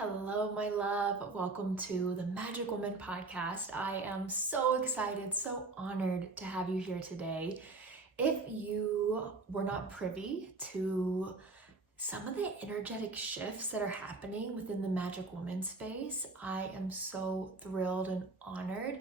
Hello, my love. Welcome to the Magic Woman podcast. I am so excited, so honored to have you here today. If you were not privy to some of the energetic shifts that are happening within the Magic Woman space, I am so thrilled and honored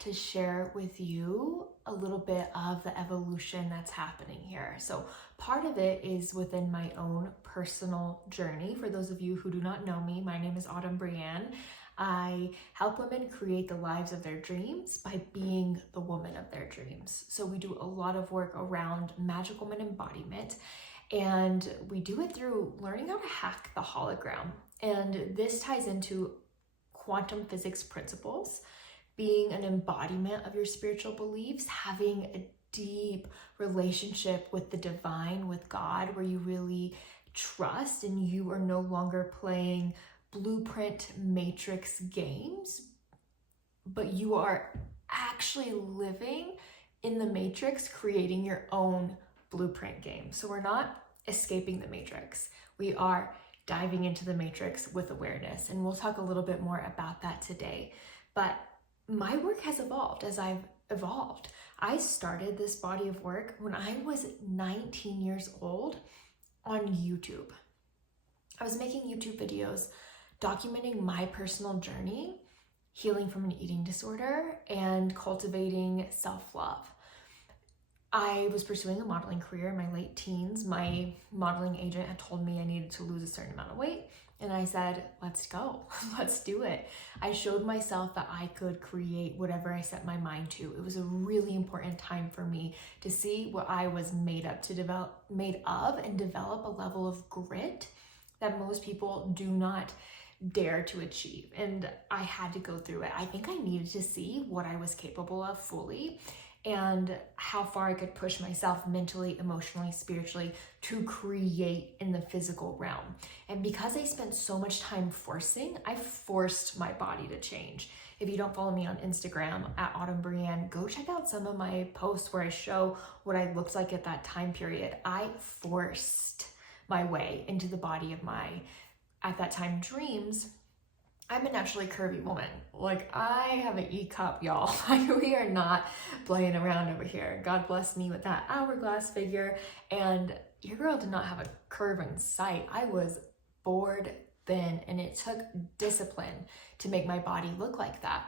to share with you a little bit of the evolution that's happening here. So part of it is within my own personal journey. For those of you who do not know me, my name is Autumn Brienne. I help women create the lives of their dreams by being the woman of their dreams. So we do a lot of work around Magic Woman embodiment, and we do it through learning how to hack the hologram. And this ties into quantum physics principles, being an embodiment of your spiritual beliefs, having a deep relationship with the divine, with God, where you really trust and you are no longer playing blueprint matrix games, but you are actually living in the matrix, creating your own blueprint game. So we're not escaping the matrix. We are diving into the matrix with awareness. And we'll talk a little bit more about that today. But my work has evolved as I've evolved. I started this body of work when I was 19 years old on YouTube. I was making YouTube videos documenting my personal journey, healing from an eating disorder, and cultivating self-love. I was pursuing a modeling career in my late teens. My modeling agent had told me I needed to lose a certain amount of weight. And I said, let's go, let's do it. I showed myself that I could create whatever I set my mind to. It was a really important time for me to see what I was made of and develop a level of grit that most people do not dare to achieve. And I had to go through it. I think I needed to see what I was capable of fully and how far I could push myself mentally, emotionally, spiritually to create in the physical realm. And because I spent so much time forcing, I forced my body to change. If you don't follow me on Instagram at Autumn Brienne, go check out some of my posts where I show what I looked like at that time period. I forced my way into the body of my, at that time, dreams. I'm a naturally curvy woman. Like, I have an E cup, y'all. We are not playing around over here. God bless me with that hourglass figure. And your girl did not have a curve in sight. I was bored thin, and it took discipline to make my body look like that.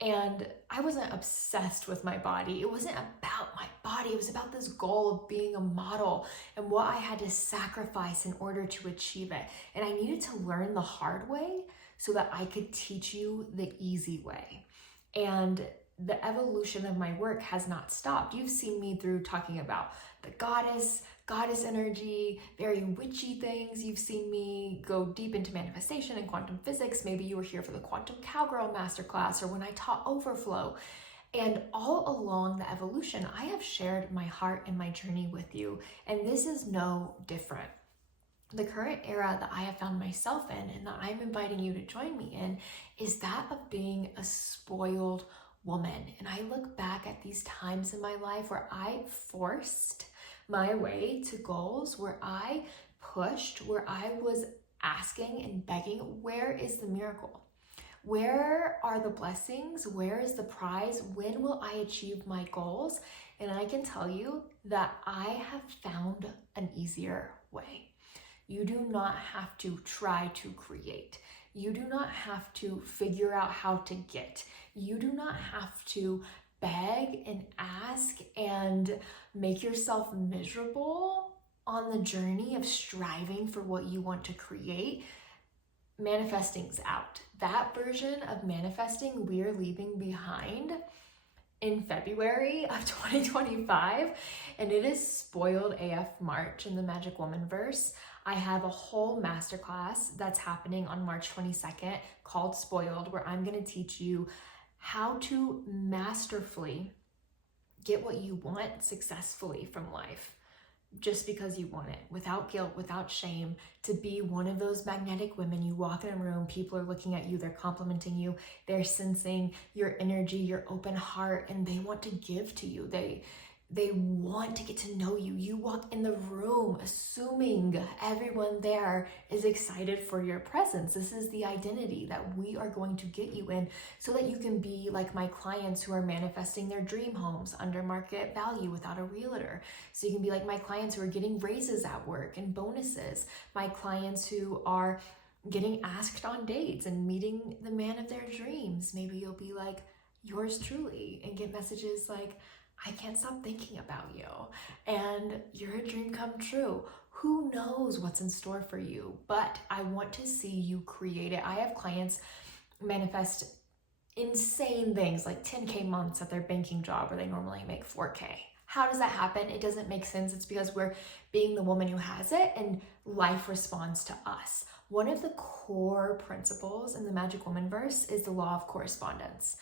And I wasn't obsessed with my body. It wasn't about my body. It was about this goal of being a model and what I had to sacrifice in order to achieve it. And I needed to learn the hard way so that I could teach you the easy way. And the evolution of my work has not stopped. You've seen me through talking about the goddess energy, very witchy things. You've seen me go deep into manifestation and quantum physics. Maybe you were here for the Quantum Cowgirl Masterclass or when I taught Overflow. And all along the evolution, I have shared my heart and my journey with you. And this is no different. The current era that I have found myself in and that I'm inviting you to join me in is that of being a spoiled woman. And I look back at these times in my life where I forced my way to goals, where I pushed, where I was asking and begging, where is the miracle? Where are the blessings? Where is the prize? When will I achieve my goals? And I can tell you that I have found an easier way. You do not have to try to create. You do not have to figure out how to get. You do not have to beg and ask and make yourself miserable on the journey of striving for what you want to create. Manifesting's out. That version of manifesting we're leaving behind in February of 2025, and it is Spoiled AF March in the Magic Woman verse. I have a whole masterclass that's happening on March 22nd called Spoiled, where I'm going to teach you how to masterfully get what you want successfully from life, just because you want it, without guilt, without shame, to be one of those magnetic women. You walk in a room, people are looking at you, they're complimenting you, they're sensing your energy, your open heart, and they want to give to you. They want to get to know you. You walk in the room assuming everyone there is excited for your presence. This is the identity that we are going to get you in so that you can be like my clients who are manifesting their dream homes under market value without a realtor. So you can be like my clients who are getting raises at work and bonuses, my clients who are getting asked on dates and meeting the man of their dreams. Maybe you'll be like yours truly and get messages like, I can't stop thinking about you, and you're a dream come true. Who knows what's in store for you, but I want to see you create it. I have clients manifest insane things like 10K months at their banking job where they normally make 4K. How does that happen? It doesn't make sense. It's because we're being the woman who has it and life responds to us. One of the core principles in the Magic Woman verse is the law of correspondence.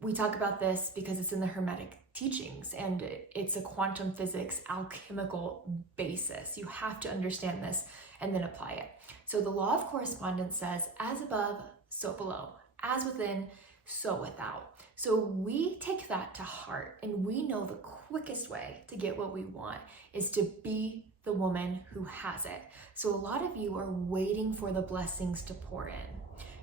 We talk about this because it's in the Hermetic teachings and it's a quantum physics alchemical basis. You have to understand this and then apply it. So the law of correspondence says, as above, so below, as within, so without. So we take that to heart and we know the quickest way to get what we want is to be the woman who has it. So a lot of you are waiting for the blessings to pour in.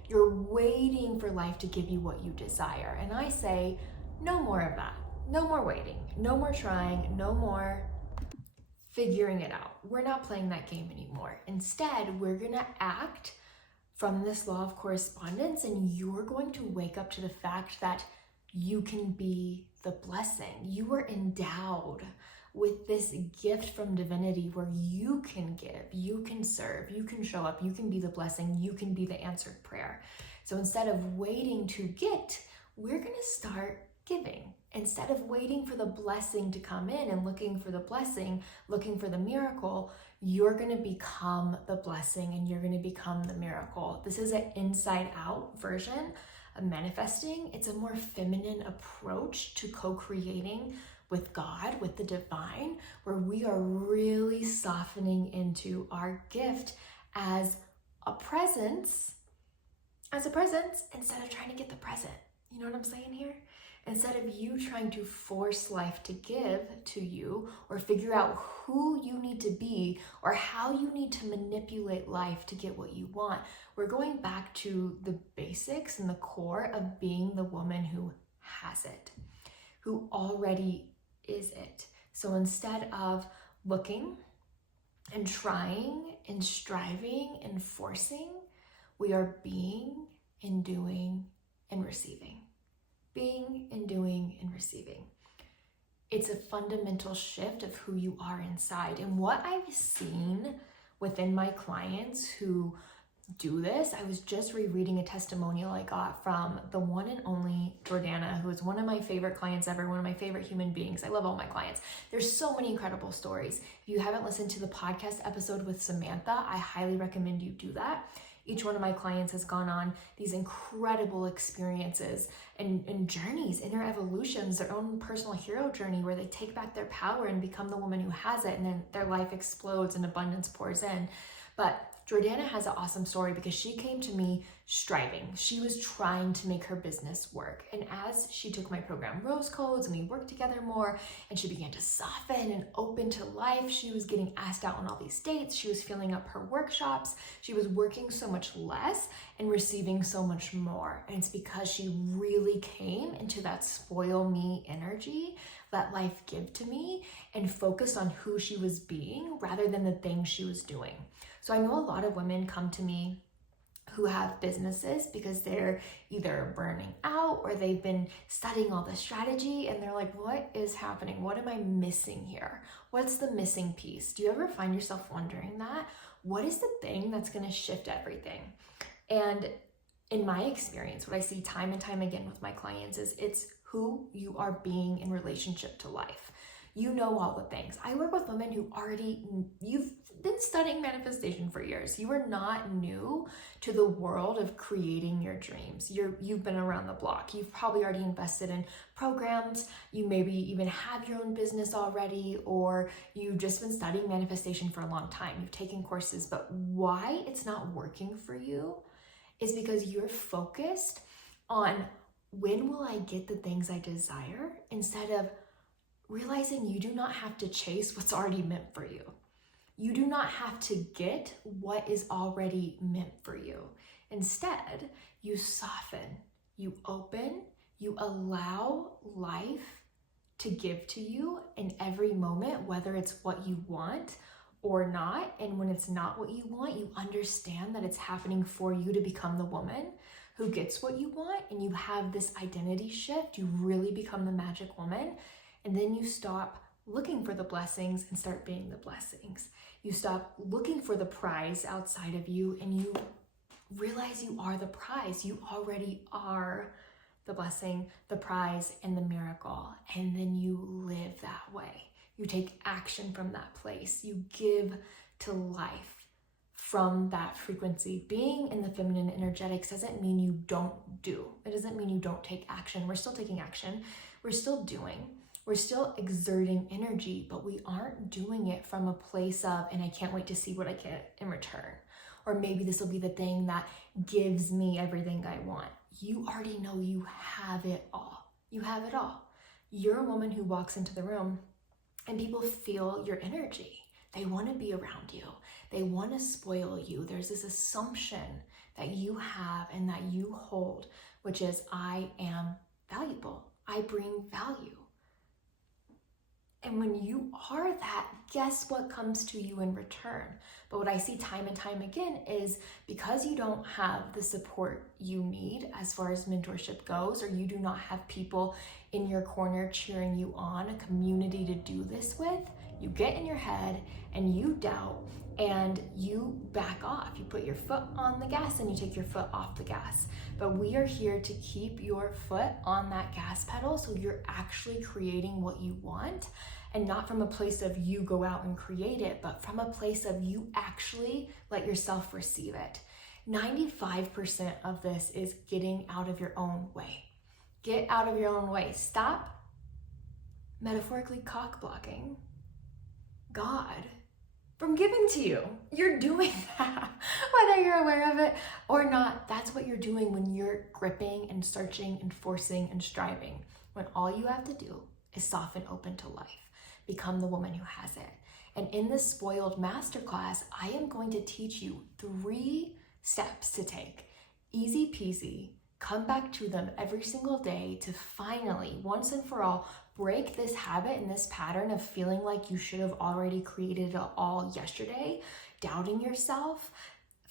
You're waiting for life to give you what you desire. And I say, no more of that. No more waiting. No more trying. No more figuring it out. We're not playing that game anymore. Instead, we're going to act from this law of correspondence, and you're going to wake up to the fact that you can be the blessing. You are endowed with this gift from divinity where you can give, you can serve, you can show up, you can be the blessing, you can be the answered prayer. So instead of waiting to get, we're going to start giving. Instead of waiting for the blessing to come in and looking for the blessing, looking for the miracle, you're going to become the blessing and you're going to become the miracle. This is an inside out version of manifesting. It's a more feminine approach to co-creating with God, with the divine, where we are really softening into our gift as a presence instead of trying to get the present. You know what I'm saying here? Instead of you trying to force life to give to you or figure out who you need to be or how you need to manipulate life to get what you want, we're going back to the basics and the core of being the woman who has it, who already is it. So instead of looking and trying and striving and forcing, we are being and doing and receiving. Being and doing and receiving. It's a fundamental shift of who you are inside. And what I've seen within my clients who do this, I was just rereading a testimonial I got from the one and only Jordana, who is one of my favorite clients ever, one of my favorite human beings. I love all my clients. There's so many incredible stories. If you haven't listened to the podcast episode with Samantha, I highly recommend you do that. Each one of my clients has gone on these incredible experiences and journeys, inner evolutions, their own personal hero journey where they take back their power and become the woman who has it, and then their life explodes and abundance pours in. But Jordana has an awesome story because she came to me striving. She was trying to make her business work. And as she took my program Rose Codes and we worked together more and she began to soften and open to life, she was getting asked out on all these dates. She was filling up her workshops. She was working so much less and receiving so much more. And it's because she really came into that spoil me energy, let life give to me, and focused on who she was being rather than the things she was doing. So I know a lot of women come to me who have businesses because they're either burning out or they've been studying all the strategy and they're like, what is happening? What am I missing here? What's the missing piece? Do you ever find yourself wondering that? What is the thing that's going to shift everything? And in my experience, what I see time and time again with my clients is it's who you are being in relationship to life. You know all the things. I work with women who you've been studying manifestation for years. You are not new to the world of creating your dreams. You've been around the block. You've probably already invested in programs. You maybe even have your own business already, or you've just been studying manifestation for a long time. You've taken courses, but why it's not working for you is because you're focused on when will I get the things I desire instead of realizing you do not have to chase what's already meant for you. You do not have to get what is already meant for you. Instead, you soften, you open, you allow life to give to you in every moment, whether it's what you want or not. And when it's not what you want, you understand that it's happening for you to become the woman who gets what you want, and you have this identity shift. You really become the magic woman, and then you stop looking for the blessings and start being the blessings. You stop looking for the prize outside of you, and you realize you are the prize. You already are the blessing, the prize, and the miracle. And then you live that way. You take action from that place. You give to life from that frequency. Being in the feminine energetics doesn't mean you don't do. It doesn't mean you don't take action. We're still taking action. We're still doing. We're still exerting energy, but we aren't doing it from a place of, and I can't wait to see what I get in return. Or maybe this will be the thing that gives me everything I want. You already know you have it all. You have it all. You're a woman who walks into the room and people feel your energy. They want to be around you. They want to spoil you. There's this assumption that you have and that you hold, which is, I am valuable. I bring value. And when you are that, guess what comes to you in return? But what I see time and time again is, because you don't have the support you need as far as mentorship goes, or you do not have people in your corner cheering you on, a community to do this with, you get in your head and you doubt and you back off. You put your foot on the gas and you take your foot off the gas. But we are here to keep your foot on that gas pedal so you're actually creating what you want, and not from a place of you go out and create it, but from a place of you actually let yourself receive it. 95% of this is getting out of your own way. Get out of your own way. Stop metaphorically cock blocking God from giving to you. You're doing that, whether you're aware of it or not. That's what you're doing when you're gripping and searching and forcing and striving, when all you have to do is soften open to life, become the woman who has it. And in this Spoiled Masterclass, I am going to teach you 3 steps to take. Easy peasy. Come back to them every single day to finally, once and for all, break this habit and this pattern of feeling like you should have already created it all yesterday, doubting yourself,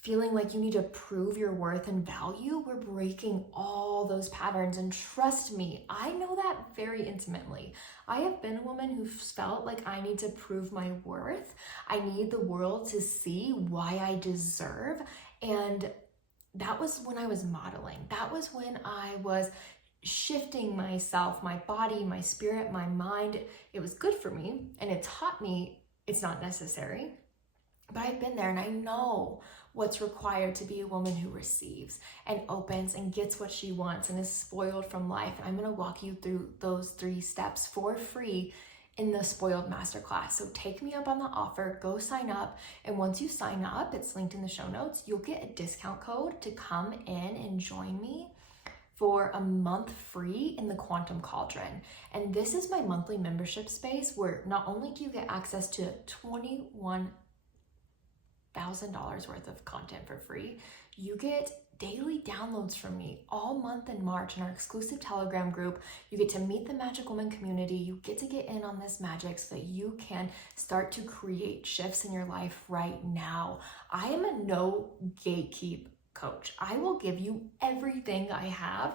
feeling like you need to prove your worth and value. We're breaking all those patterns, and trust me, I know that very intimately. I have been a woman who felt like I need to prove my worth. I need the world to see why I deserve. And that was when I was modeling. That was when I was shifting myself, my body, my spirit, my mind. It was good for me, and it taught me it's not necessary. But I've been there, and I know what's required to be a woman who receives and opens and gets what she wants and is spoiled from life. And I'm going to walk you through those 3 steps for free in the Spoiled Masterclass. So take me up on the offer, go sign up. And once you sign up, it's linked in the show notes, you'll get a discount code to come in and join me for a month free in the Quantum Cauldron. And this is my monthly membership space where not only do you get access to $21,000 worth of content for free, you get daily downloads from me all month in March in our exclusive Telegram group. You get to meet the Magic Woman community. You get to get in on this magic so that you can start to create shifts in your life right now. I am a no gatekeep coach. I will give you everything I have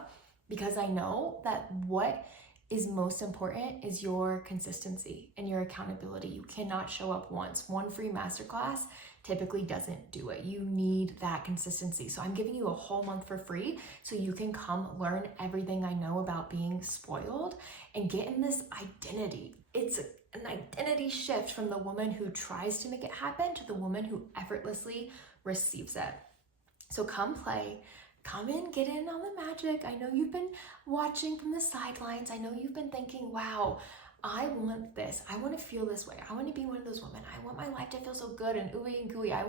because I know that what is most important is your consistency and your accountability. You cannot show up once. One free masterclass typically doesn't do it. You need that consistency. So I'm giving you a whole month for free so you can come learn everything I know about being spoiled and get in this identity. It's an identity shift from the woman who tries to make it happen to the woman who effortlessly receives it. So come play, come in, get in on the magic. I know you've been watching from the sidelines. I know you've been thinking, wow, I want this. I want to feel this way. I want to be one of those women. I want my life to feel so good and ooey and gooey. I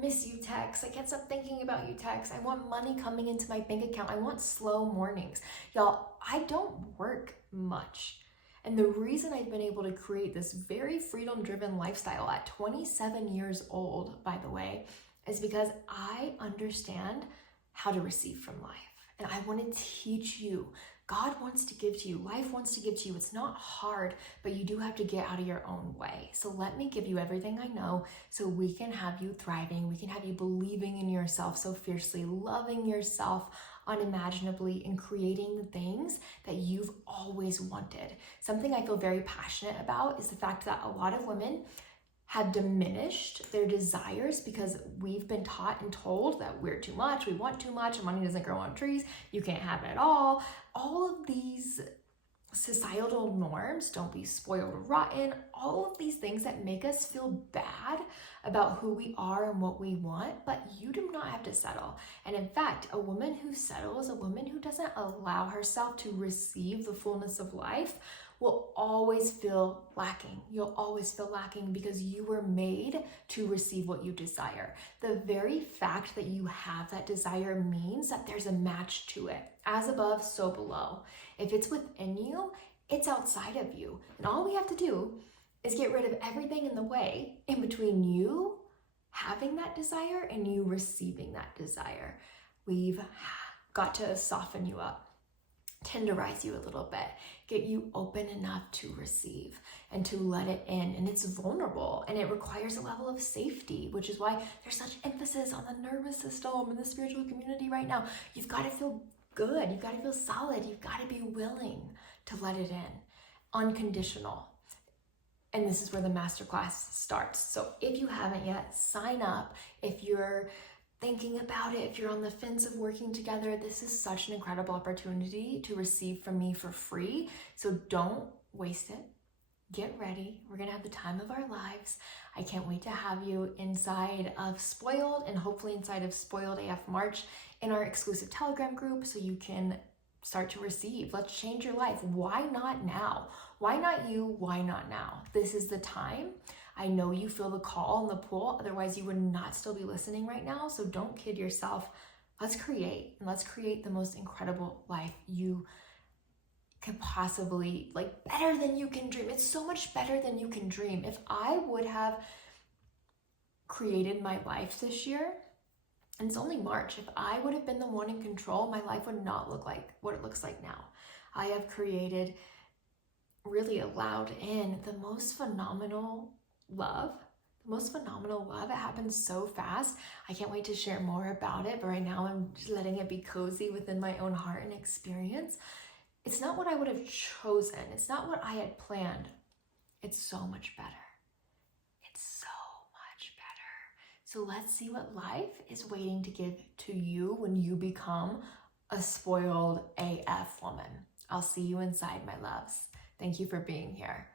miss you texts. I can't stop thinking about you texts. I want money coming into my bank account. I want slow mornings. Y'all, I don't work much. And the reason I've been able to create this very freedom-driven lifestyle at 27 years old, by the way, is because I understand how to receive from life. And I want to teach you. God wants to give to you. Life wants to give to you. It's not hard, but you do have to get out of your own way. So let me give you everything I know so we can have you thriving. We can have you believing in yourself so fiercely, loving yourself unimaginably, and creating the things that you've always wanted. Something I feel very passionate about is the fact that a lot of women have diminished their desires because we've been taught and told that we're too much, we want too much, money doesn't grow on trees, you can't have it all. All of these societal norms, don't be spoiled or rotten, all of these things that make us feel bad about who we are and what we want, but you do not have to settle. And in fact, a woman who settles, a woman who doesn't allow herself to receive the fullness of life, will always feel lacking. You'll always feel lacking because you were made to receive what you desire. The very fact that you have that desire means that there's a match to it. As above, so below. If it's within you, it's outside of you. And all we have to do is get rid of everything in the way in between you having that desire and you receiving that desire. We've got to soften you up, tenderize you a little bit, get you open enough to receive and to let it in. And it's vulnerable and it requires a level of safety, which is why there's such emphasis on the nervous system in the spiritual community right now. You've got to feel good. You've got to feel solid. You've got to be willing to let it in. Unconditional. And this is where the masterclass starts. So if you haven't yet, sign up. If you're thinking about it, if you're on the fence of working together, this is such an incredible opportunity to receive from me for free. So don't waste it. Get ready. We're going to have the time of our lives. I can't wait to have you inside of Spoiled and hopefully inside of Spoiled AF March in our exclusive Telegram group so you can start to receive. Let's change your life. Why not now? Why not you? Why not now? This is the time. I know you feel the call and the pull, otherwise you would not still be listening right now. So don't kid yourself. Let's create, and let's create the most incredible life you can possibly, better than you can dream. It's so much better than you can dream. If I would have created my life this year, and it's only March, if I would have been the one in control, my life would not look like what it looks like now. I have created, really allowed in the most phenomenal love. It happens so fast. I can't wait to share more about it, but right now I'm just letting it be cozy within my own heart and experience. It's not what I would have chosen. It's not what I had planned. It's so much better. It's so much better. So let's see what life is waiting to give to you when you become a spoiled AF woman. I'll see you inside, my loves. Thank you for being here.